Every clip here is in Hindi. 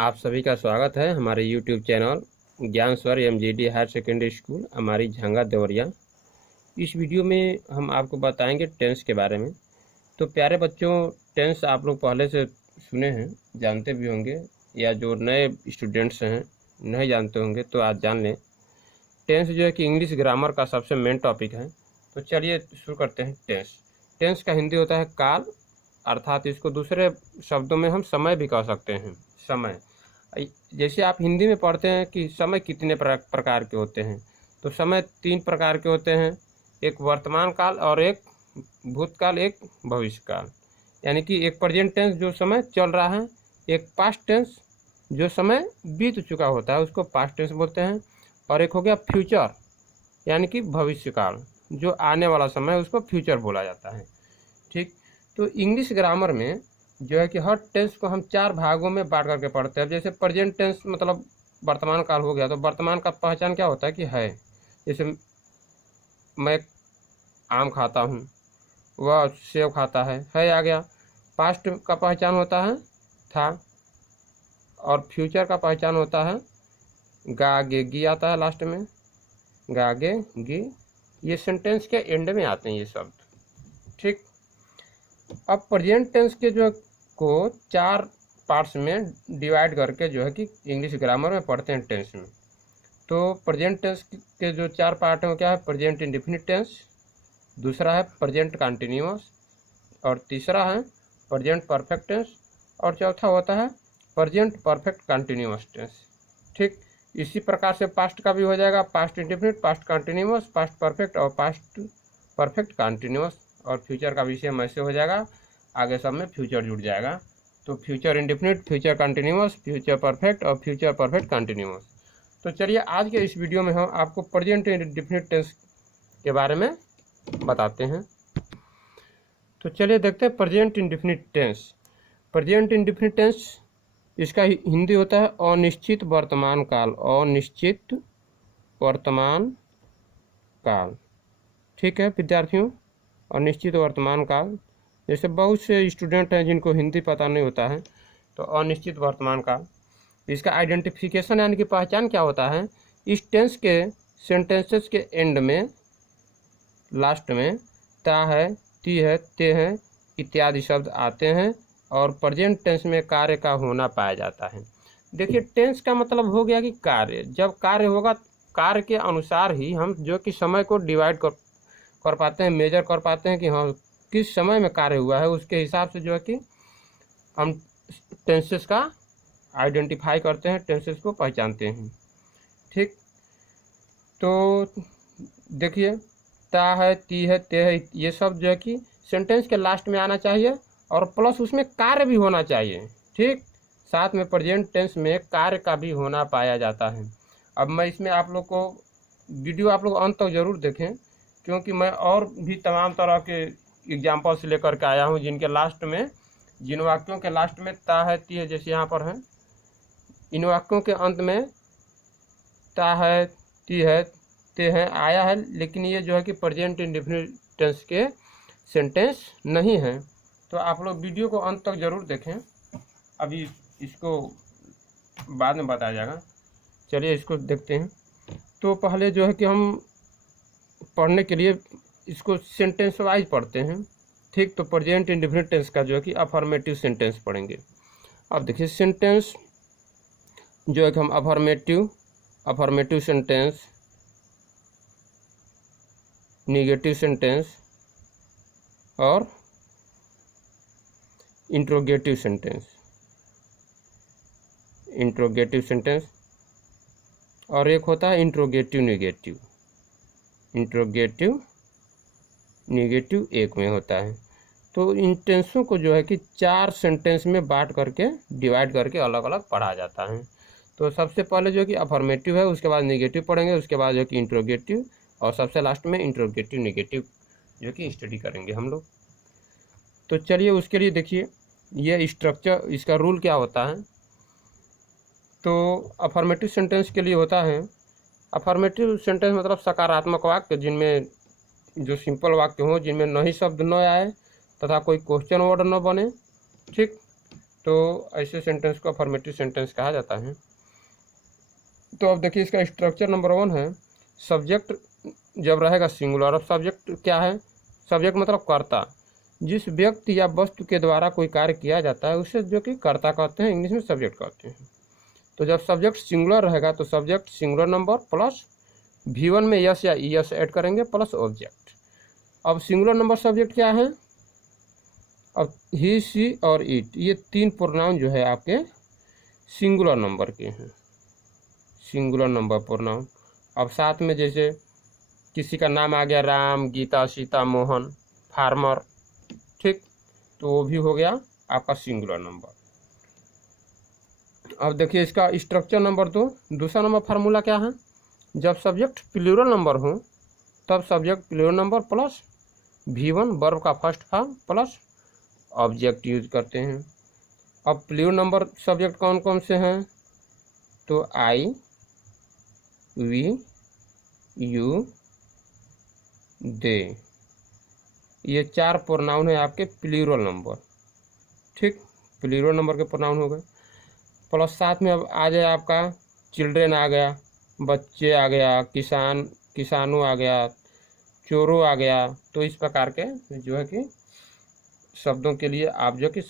आप सभी का स्वागत है हमारे YouTube चैनल ज्ञान स्वर MGD हायर सेकेंडरी स्कूल हमारी झांगा देवरिया। इस वीडियो में हम आपको बताएंगे टेंस के बारे में। तो प्यारे बच्चों, टेंस आप लोग पहले से सुने हैं, जानते भी होंगे, या जो नए स्टूडेंट्स हैं नहीं जानते होंगे तो आज जान लें। टेंस जो है कि इंग्लिश ग्रामर का सबसे मेन टॉपिक है। तो चलिए शुरू करते हैं। टेंस का हिंदी होता है काल, अर्थात इसको दूसरे शब्दों में हम समय भी कह सकते हैं। समय, जैसे आप हिंदी में पढ़ते हैं कि समय कितने प्रकार के होते हैं, तो समय 3 प्रकार के होते हैं, एक वर्तमान काल और एक भूतकाल, एक भविष्य काल। यानी कि एक प्रेजेंट टेंस जो समय चल रहा है, एक पास्ट टेंस जो समय बीत चुका होता है उसको पास्ट टेंस बोलते हैं, और एक हो गया फ्यूचर यानी कि भविष्य काल, जो आने वाला समय है उसको फ्यूचर बोला जाता है। ठीक, तो इंग्लिश ग्रामर में जो है कि हर टेंस को हम 4 भागों में बांट करके पढ़ते हैं। जैसे प्रेजेंट टेंस मतलब वर्तमान काल हो गया, तो वर्तमान का पहचान क्या होता है कि है। जैसे मैं आम खाता हूँ, वह सेब खाता है आ गया। पास्ट का पहचान होता है था, और फ्यूचर का पहचान होता है गा गे गी आता है लास्ट में, गा गे गी। ये सेंटेंस के एंड में आते हैं ये शब्द। ठीक, अब प्रेजेंट टेंस के जो को 4 पार्ट्स में डिवाइड करके जो है कि इंग्लिश ग्रामर में पढ़ते हैं टेंस में। तो प्रेजेंट टेंस के जो 4 पार्ट हैं वो क्या है? प्रेजेंट इंडेफिनिट टेंस, दूसरा है प्रेजेंट कंटिन्यूअस, और तीसरा है प्रेजेंट परफेक्ट टेंस, और चौथा होता है प्रेजेंट परफेक्ट कंटिन्यूअस टेंस। ठीक, इसी प्रकार से पास्ट का भी हो जाएगा, past indefinite, past continuous, past perfect और पास्ट परफेक्ट कंटिन्यूअस, और फ्यूचर का भी सेम ऐसे हो जाएगा, आगे सब में फ्यूचर जुड़ जाएगा। तो future indefinite, future continuous, future perfect और फ्यूचर परफेक्ट कंटिन्यूअस। तो चलिए आज के इस वीडियो में हम आपको प्रेजेंट इंडेफिनिट टेंस के बारे में बताते हैं। तो चलिए देखते हैं present indefinite tense. Present indefinite tense, इसका हिंदी होता है अनिश्चित वर्तमान काल, अनिश्चित वर्तमान काल। ठीक है विद्यार्थियों, अनिश्चित वर्तमान काल। जैसे बहुत से स्टूडेंट हैं जिनको हिंदी पता नहीं होता है, तो अनिश्चित वर्तमान काल, इसका आइडेंटिफिकेशन यानी कि पहचान क्या होता है? इस टेंस के सेंटेंसेस के एंड में, लास्ट में ता है, ती है, ते हैं इत्यादि शब्द आते हैं, और प्रेजेंट टेंस में कार्य का होना पाया जाता है। देखिए, टेंस का मतलब हो गया कि कार्य, जब कार्य होगा कार्य के अनुसार ही हम जो कि समय को डिवाइड कर पाते हैं, मेजर कर पाते हैं कि हाँ किस समय में कार्य हुआ है, उसके हिसाब से जो है कि हम टेंसेस का आइडेंटिफाई करते हैं, टेंसेस को पहचानते हैं। ठीक, तो देखिए ता है, ती है, ते है, ये सब जो है कि सेंटेंस के लास्ट में आना चाहिए, और प्लस उसमें कार्य भी होना चाहिए। ठीक, साथ में प्रेजेंट टेंस में कार्य का भी होना पाया जाता है। अब मैं इसमें आप लोग को वीडियो आप लोग अंत तक जरूर देखें, क्योंकि मैं और भी तमाम तरह के एग्जाम्पल्स लेकर के आया हूँ, जिनके लास्ट में, जिन वाक्यों के लास्ट में ता है, ती है, जैसे यहाँ पर है, इन वाक्यों के अंत में ता है, ती है, ते हैं आया है, लेकिन ये जो है कि प्रेजेंट इंडेफिनिट टेंस के सेंटेंस नहीं है। तो आप लोग वीडियो को अंत तक जरूर देखें, अभी इसको बाद में बताया जाएगा। चलिए इसको देखते हैं। तो पहले जो है कि हम पढ़ने के लिए इसको सेंटेंस वाइज पढ़ते हैं। ठीक, तो प्रेजेंट इंडेफिनिट टेंस का जो है कि अफर्मेटिव सेंटेंस पढ़ेंगे। अब देखिए सेंटेंस जो है कि हम अफर्मेटिव सेंटेंस, निगेटिव सेंटेंस और इंट्रोगेटिव सेंटेंस, और एक होता है इंट्रोगेटिव निगेटिव एक में होता है। तो इन टेंसों को जो है कि 4 सेंटेंस में बांट करके, डिवाइड करके अलग अलग पढ़ा जाता है। तो सबसे पहले जो कि अफर्मेटिव है, उसके बाद निगेटिव पढ़ेंगे, उसके बाद जो कि इंट्रोगेटिव, और सबसे लास्ट में इंट्रोगेटिव निगेटिव जो कि स्टडी करेंगे हम लोग। तो चलिए उसके लिए देखिए ये स्ट्रक्चर, इसका रूल क्या होता है। तो अफर्मेटिव सेंटेंस के लिए होता है, अफर्मेटिव सेंटेंस मतलब सकारात्मक वाक्य, जिनमें जो सिंपल वाक्य हो, जिनमें नहीं शब्द न आए तथा कोई क्वेश्चन वर्ड न बने। ठीक, तो ऐसे सेंटेंस को अफर्मेटिव सेंटेंस कहा जाता है। तो अब देखिए इसका स्ट्रक्चर नंबर 1 है, सब्जेक्ट जब रहेगा सिंगुलर। अब सब्जेक्ट क्या है? सब्जेक्ट मतलब कर्ता, जिस व्यक्ति या वस्तु के द्वारा कोई कार्य किया जाता है उसे जो कि कर्ता कहते हैं, इंग्लिश में सब्जेक्ट कहते हैं। तो जब सब्जेक्ट सिंगुलर रहेगा तो subject singular number plus V1 में यस या ईएस ऐड करेंगे प्लस ऑब्जेक्ट। अब सिंगुलर नंबर सब्जेक्ट क्या है? अब ही, सी और इट, ये 3 प्रोनाउन जो है आपके सिंगुलर नंबर के हैं, सिंगुलर नंबर प्रोनाउन। अब साथ में जैसे किसी का नाम आ गया राम, गीता, सीता, मोहन, फार्मर, ठीक, तो वो भी हो गया आपका सिंगुलर नंबर। अब देखिए इसका स्ट्रक्चर नंबर 2, दूसरा नंबर फार्मूला क्या है? जब सब्जेक्ट प्लूरल नंबर हो तब subject plural number plus V1 verb का first form plus object use करते हैं। अब प्लूरल नंबर सब्जेक्ट कौन कौन से हैं? तो आई, वी, यू, दे, ये 4 प्रोनाउन है आपके प्लूरल नंबर, ठीक, प्लूरल नंबर के प्रोनाउन हो गए। प्लस साथ में अब आ जाए आपका चिल्ड्रेन आ गया, बच्चे आ गया, किसान, किसानों आ गया, चोरों आ गया। तो इस प्रकार के जो है कि शब्दों के लिए आप जो कि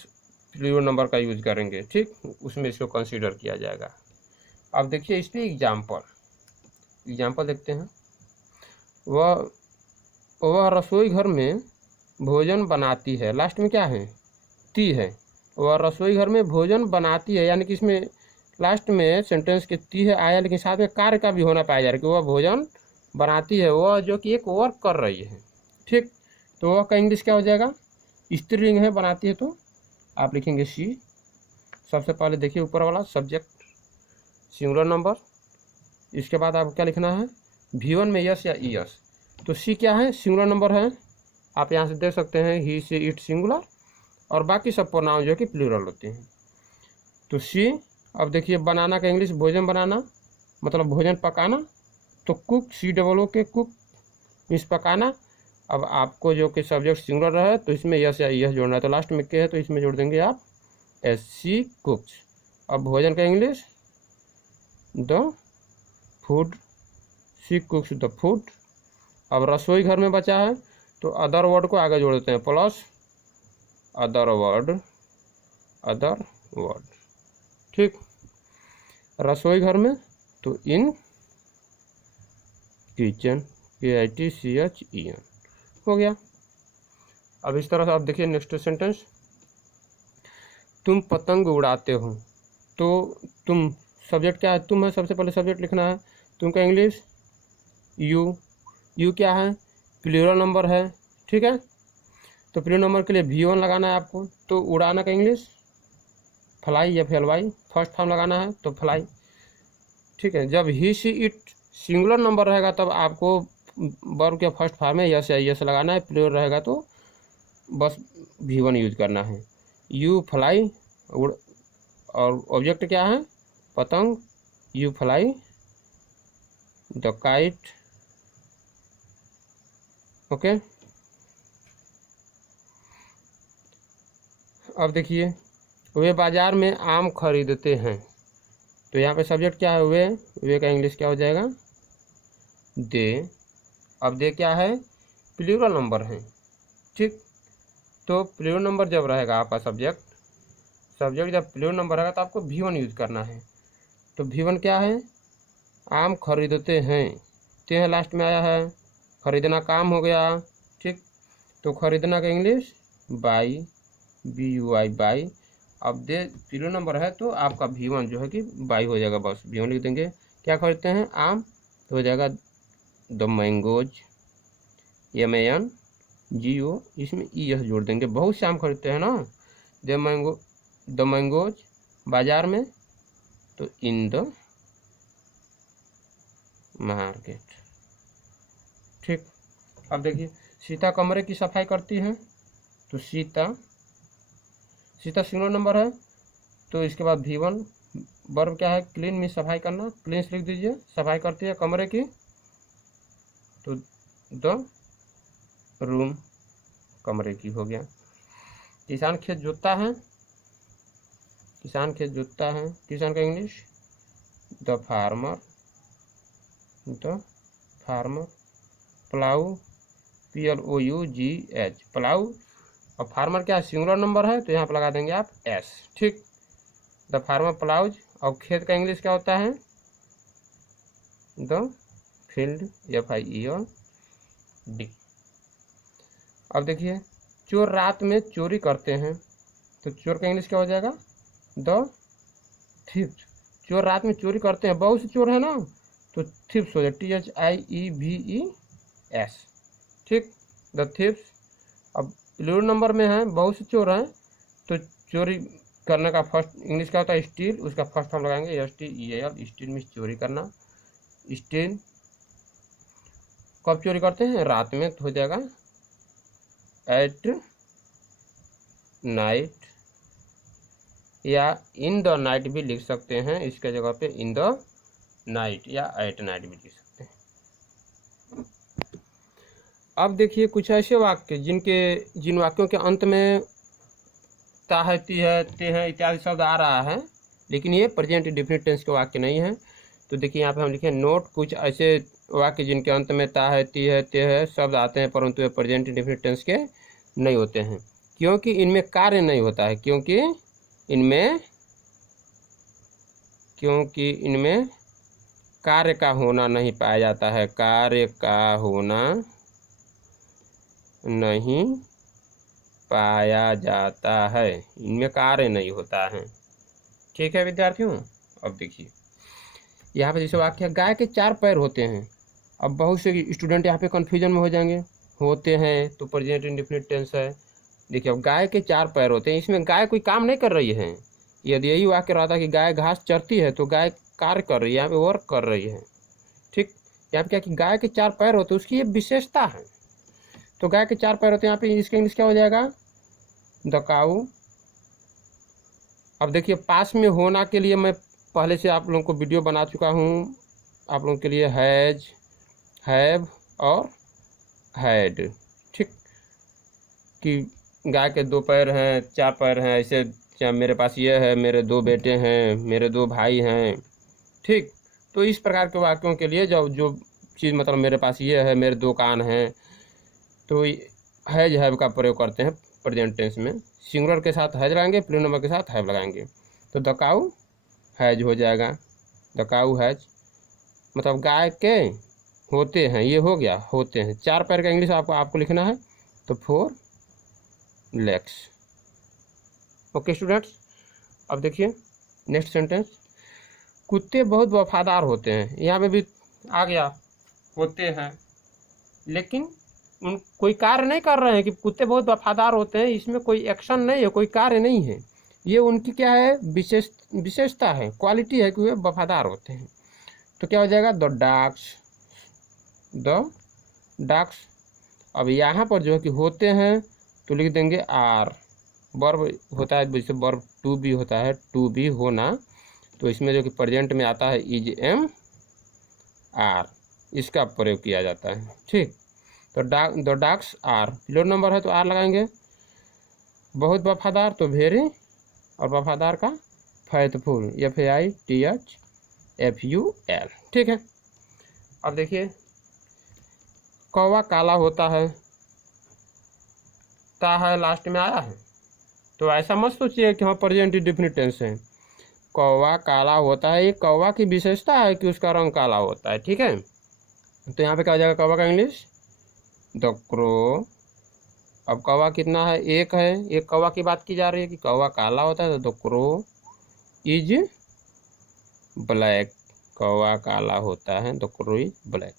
प्लूरल नंबर का यूज करेंगे, ठीक, उसमें इसको कंसीडर किया जाएगा। अब देखिए इस पर एग्जाम्पल देखते हैं। वह रसोई घर में भोजन बनाती है, लास्ट में क्या है? ती है। वह रसोई घर में भोजन बनाती है, यानी कि इसमें लास्ट में सेंटेंस के ती है आया, लेकिन साथ में कार्य का भी होना पाया जा रहा है कि वह भोजन बनाती है, वह जो कि एक वर्क कर रही है, ठीक। तो वह का इंग्लिश क्या हो जाएगा? स्त्रीलिंग है, बनाती है, तो आप लिखेंगे शी। सबसे पहले देखिए ऊपर वाला सब्जेक्ट सिंगुलर नंबर, इसके बाद आपको क्या लिखना है? V1 में यस या ईएस। तो सी क्या है? सिंगुलर नंबर है, आप यहाँ से देख सकते हैं, ही, सी, इट सिंगुलर और बाकी सब प्रोनाउन जो कि प्लूरल होते हैं। तो सी। अब देखिए बनाना का इंग्लिश भोजन बनाना मतलब भोजन पकाना, तो कुक, COO कुक मीन्स पकाना। अब आपको जो कि सब्जेक्ट सिंगुलर है तो इसमें यस या ईएस जोड़ना है, तो लास्ट में के है तो इसमें जोड़ देंगे आप SC कुक्स। अब भोजन का English the food, she cooks the food. अब रसोई घर में बचा है तो अदर वर्ड को आगे जोड़ देते हैं प्लस अदर वर्ड, ठीक। रसोई घर में तो इन किचन, KITCHEN हो गया। अब इस तरह से आप देखिए नेक्स्ट सेंटेंस, तुम पतंग उड़ाते हो, तो तुम सब्जेक्ट क्या है? तुम है, सबसे पहले सब्जेक्ट लिखना है। तुम का इंग्लिश यू क्या है? प्लूरल नंबर है, ठीक है। तो प्लूरल नंबर के लिए V1 लगाना है आपको। तो उड़ाना का इंग्लिश फ्लाई या FLY, फर्स्ट फॉर्म लगाना है तो फ्लाई, ठीक है। जब ही, सी, इट सिंगुलर नंबर रहेगा तब आपको वर्ब के फर्स्ट फॉर्म में यस या यस लगाना है, प्लूरल रहेगा तो बस V1 यूज करना है। यू फ्लाई उड़, और ऑब्जेक्ट क्या है? पतंग, you fly the kite, okay. अब देखिए वे बाजार में आम खरीदते हैं, तो यहाँ पे सब्जेक्ट क्या है? वे का इंग्लिश क्या हो जाएगा? दे। अब दे क्या है? प्लूरल नंबर है, ठीक। तो प्लूरल नंबर जब रहेगा आपका सब्जेक्ट जब प्लूरल नंबर रहेगा तो आपको V1 यूज करना है। तो V1 क्या है? आम खरीदते हैं, ते है लास्ट में आया है, खरीदना काम हो गया, ठीक। तो खरीदना का इंग्लिश बाई, BUI बाई। अब दे प्लूरल नंबर है तो आपका V1 जो है कि बाई हो जाएगा, बस V1 लिख देंगे। क्या खरीदते हैं? आम, तो हो जाएगा द मैंगोज, MANGO, इसमें ES जोड़ देंगे। बहुत से आम खरीदते हैं ना, द मैंगोज बाजार में, तो इन द मार्केट, ठीक। अब देखिए सीता कमरे की सफाई करती है, तो सीता सिंगुलर नंबर है तो इसके बाद V1 वर्ब क्या है? क्लीन में सफाई करना, क्लीन्स लिख दीजिए, सफाई करती है कमरे की, तो द रूम कमरे की हो गया। किसान खेत जोतता है, किसान खेत जोतता है, किसान का English the farmer, plough PLOUGH, plough. और फार्मर क्या सिंगुलर नंबर है तो यहाँ पर लगा देंगे आप S, ठीक। The farmer ploughs. और खेत का इंग्लिश क्या होता है, द फील्ड, FIELD। अब देखिए चोर रात में चोरी करते हैं तो चोर का इंग्लिश क्या हो जाएगा, द थीफ। चोर रात में चोरी करते हैं, बहुत से चोर है ना तो थीफ्स हो जाए, THIEVES, ठीक, द थीफ्स। अब प्लूरल नंबर में है, बहुत से चोर हैं तो चोरी करने का फर्स्ट इंग्लिश क्या होता है, स्टील। उसका फर्स्ट हम लगाएंगे STEAL, स्टील में चोरी करना। स्टील कब चोरी करते हैं, रात में, तो हो जाएगा एट नाइट, या इन द नाइट भी लिख सकते हैं, इसके जगह पे इन द नाइट या एट नाइट भी लिख सकते हैं। अब देखिए कुछ ऐसे वाक्य जिन वाक्यों के अंत में ता है, ती है, ते हैं इत्यादि शब्द आ रहा है, लेकिन ये प्रेजेंट इंडेफिनिट टेंस के वाक्य नहीं है। तो देखिए यहाँ पे हम लिखे नोट कुछ ऐसे वाक्य जिनके अंत में ता है, ती है, ते है शब्द आते हैं, परंतु ये प्रेजेंट इंडेफिनिट टेंस के नहीं होते हैं, क्योंकि इनमें कार्य नहीं होता है, क्योंकि इनमें कार्य का होना नहीं पाया जाता है, कार्य का होना नहीं पाया जाता है, इनमें कार्य नहीं होता है, ठीक है विद्यार्थियों। अब देखिए यहाँ पे जैसे वाक्य है, गाय के 4 पैर होते हैं। अब बहुत से स्टूडेंट यहाँ पे कंफ्यूजन में हो जाएंगे, होते हैं तो प्रेजेंट इंडेफिनिट टेंस है। देखिए अब गाय के 4 पैर होते हैं, इसमें गाय कोई काम नहीं कर रही है। यदि यही वाक्य रहता कि गाय घास चरती है तो गाय कार्य कर रही है, यहाँ पे वर्क कर रही है, ठीक। यहाँ पे क्या कि गाय के 4 पैर होते हैं, उसकी ये विशेषता है। तो गाय के 4 पैर होते हैं, यहाँ पे इसका इंग्लिश क्या हो जाएगा, द काऊ। अब देखिए पास में होना के लिए मैं पहले से आप लोगों को वीडियो बना चुका हूँ, आप लोगों के लिए हैज, हैव और हैड, ठीक। कि गाय के 2 पैर हैं, 4 पैर हैं, ऐसे क्या मेरे पास ये है, मेरे 2 बेटे हैं, मेरे 2 भाई हैं, ठीक। तो इस प्रकार के वाक्यों के लिए जो चीज़ मतलब मेरे पास ये है, मेरे 2 कान हैं, तो हैज हैव का प्रयोग करते हैं प्रेजेंट टेंस में। सिंगुलर के साथ हैज लगाएंगे, प्लूरल नंबर के साथ हैव लगाएंगे, तो द काऊ हैज हो जाएगा, द काऊ हैज। मतलब गाय के होते हैं, ये हो गया होते हैं। 4 पैर का इंग्लिश आपको लिखना है, तो 4 legs। ओके स्टूडेंट्स, अब देखिए नेक्स्ट सेंटेंस, कुत्ते बहुत वफादार होते हैं। यहाँ पे भी आ गया होते हैं, लेकिन कोई कार्य नहीं कर रहे हैं कि कुत्ते बहुत वफादार होते हैं, इसमें कोई एक्शन नहीं है, कोई कार्य नहीं है, ये उनकी क्या है, विशेषता है, क्वालिटी है कि वे वफादार होते हैं। तो क्या हो जाएगा, द डॉग्स। अब यहाँ पर जो है कि होते हैं तो लिख देंगे आर, वर्ब होता है, जैसे वर्ब टू बी होता है, टू बी होना, तो इसमें जो कि प्रेजेंट में आता है इज एम आर, इसका प्रयोग किया जाता है, ठीक। तो the dogs are, plural number है तो आर लगाएंगे। बहुत वफादार तो वेरी, और वफादार का फैथफुल, FAITHFUL, ठीक है। अब देखिए कौवा काला होता है, ता है लास्ट में आया है, तो ऐसा मत सोचिए कि हाँ प्रेजेंट इंडेफिनिट टेंस है। कौवा काला होता है, ये कौवा की विशेषता है कि उसका रंग काला होता है, ठीक है। तो यहाँ पे क्या हो जाएगा कौवा का इंग्लिश, द क्रो। अब कौवा कितना है, एक है, एक कौवा की बात की जा रही है कि कौवा काला होता है, तो द क्रो इज ब्लैक, कौवा काला होता है, द क्रो इज ब्लैक।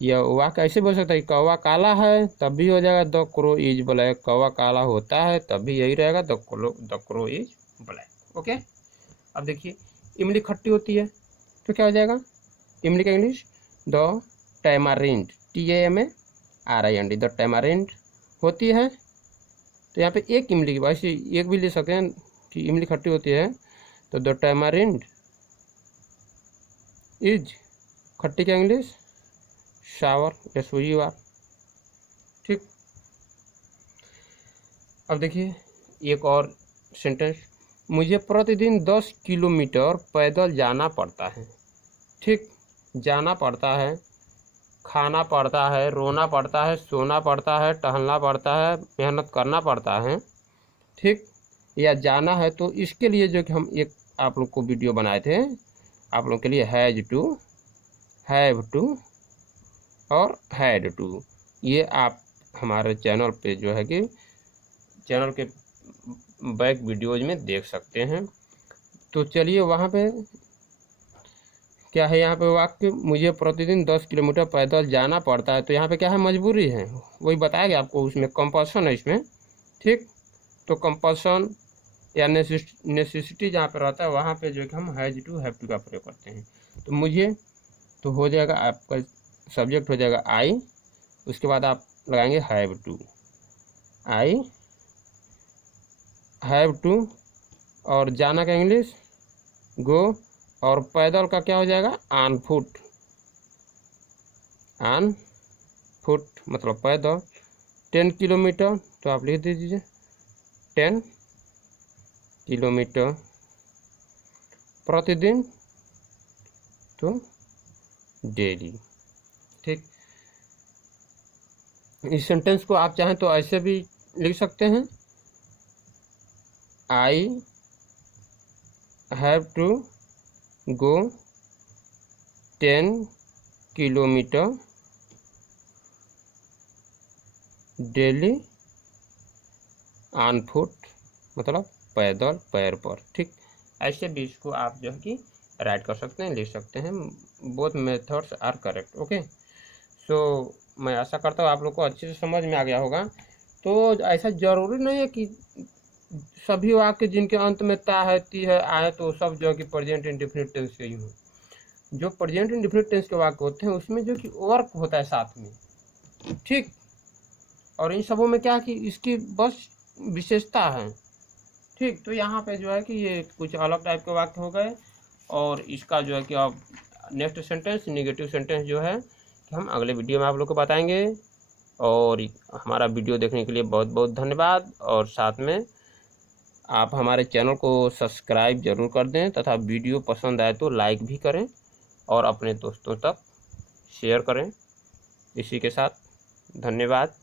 यह वाक्य ऐसे बोल सकता है कि कौवा काला है तब भी हो जाएगा द क्रो इज ब्लैक, कौवा काला होता है तब भी यही रहेगा the crow is black. Okay, अब देखिए इमली खट्टी होती है तो क्या हो जाएगा, इमली का English the tamarind, TAMARIND, the tamarind होती है। तो यहाँ पे एक इमली की, वैसे एक भी ले सकते हैं कि इमली खट्टी होती है, तो द टैमारिंड इज, खट्टी का इंग्लिश शावर, SOUR, ठीक। अब देखिए एक और सेंटेंस, मुझे प्रतिदिन 10 किलोमीटर पैदल जाना पड़ता है। ठीक, जाना पड़ता है, खाना पड़ता है, रोना पड़ता है, सोना पड़ता है, टहलना पड़ता है, मेहनत करना पड़ता है। ठीक, या जाना है, तो इसके लिए जो कि हम एक आप लोग को वीडियो बनाए थे आप लोग के लिए, हैज़ टू, हैव टू और हैड टू, ये आप हमारे चैनल पे जो है कि चैनल के बैक वीडियोज में देख सकते हैं। तो चलिए वहाँ पे क्या है, यहाँ पे वाक्य, मुझे प्रतिदिन 10 किलोमीटर पैदल जाना पड़ता है, तो यहाँ पे क्या है, मजबूरी है, वही बताया गया आपको, उसमें कंपल्सन है इसमें। ठीक, तो कंपल्सन या नेसेसिटी जहाँ पे रहता है वहाँ पे जो है कि हम हैज़ टू, हैव टू का प्रयोग करते हैं। तो मुझे तो हो जाएगा, आपका सब्जेक्ट हो जाएगा आई, उसके बाद आप लगाएंगे have to, I have to, और जाना का इंग्लिश गो, और पैदल का क्या हो जाएगा, ऑन फुट, ऑन फुट मतलब पैदल। 10 किलोमीटर तो आप लिख दीजिए 10 किलोमीटर प्रतिदिन, तो डेली। ठीक, इस सेंटेंस को आप चाहें तो ऐसे भी लिख सकते हैं, I have to go 10 kilometre daily on foot, मतलब पैदल, पैर पर। ठीक, ऐसे भी इसको आप जो है कि राइट कर सकते हैं, लिख सकते हैं। Both methods are correct. Okay, so मैं आशा करता हूँ आप लोग को अच्छे से समझ में आ गया होगा। तो ऐसा ज़रूरी नहीं है कि सभी वाक्य जिनके अंत में ता है, ती है, आए, तो सब जो है कि प्रेजेंट इंडेफिनिट टेंस के ही हों। जो प्रेजेंट इंडेफिनिट टेंस के वाक्य होते हैं उसमें जो कि वर्क होता है साथ में। ठीक, और इन सबों में क्या कि इसकी बस विशेषता है। ठीक, तो यहाँ पे जो है कि ये कुछ अलग टाइप के वाक्य हो गए, और इसका जो है कि अब नेक्स्ट सेंटेंस, नेगेटिव सेंटेंस जो है कि हम अगले वीडियो में आप लोग को बताएंगे। और हमारा वीडियो देखने के लिए बहुत बहुत धन्यवाद, और साथ में आप हमारे चैनल को सब्सक्राइब जरूर कर दें, तथा वीडियो पसंद आए तो लाइक भी करें और अपने दोस्तों तक शेयर करें। इसी के साथ धन्यवाद।